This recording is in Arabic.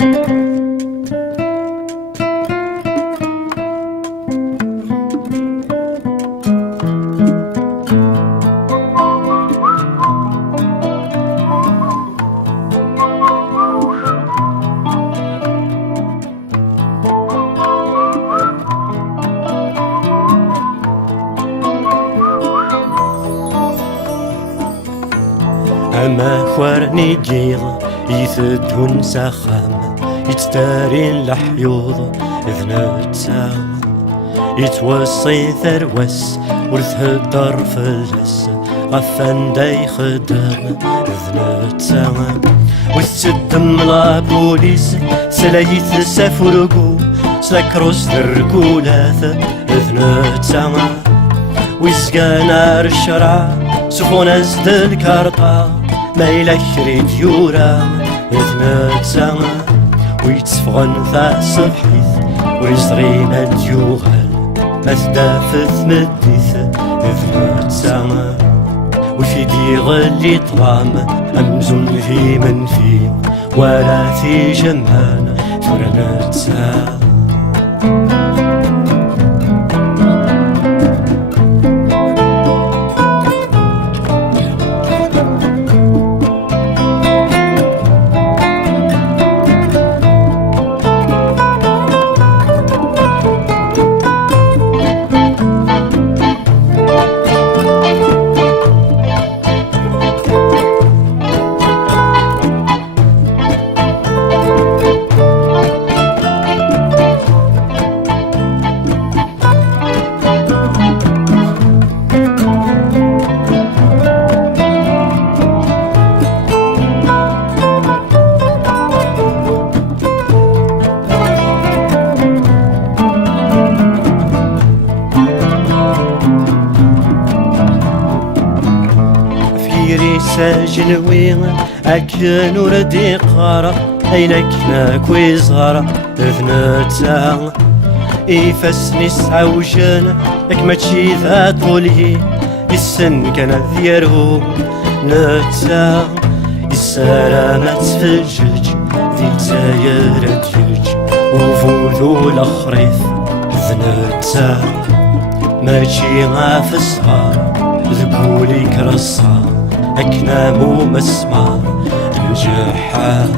أما خوارني جيغ يثدون ساخام يتستارين لحيوض إذن تسام يتوصي ثروس ورثهدر فلس غفان داي خدام إذن تسام وستدم لا بوليس سلايث سافرقو سلاكروس درقولات إذن تسام ويزقانا الشرع سفوناز الكارطة ما إلا شريت يورا إذن تسامى ويتصفغن ذا صبحيث ويزرين الجوغل ما تدافث مديث إذن تسامى وفي ديغ اللي طلام أمزون في منفي ولا في جمان ثورنا تسامى ساجنوين أكن وردي قارة أينك ناكوي زغارة إذن تسا إيفاسني سعوجان ياك ماشي ذا طولي السن كان ذيارو نتسا السلامات في الجوج ذي تاير الجوج وفوذو الأخريف إذن تسا ماشي غاف الصغار ذكولي كرصار أكنا مو مسمار الجحا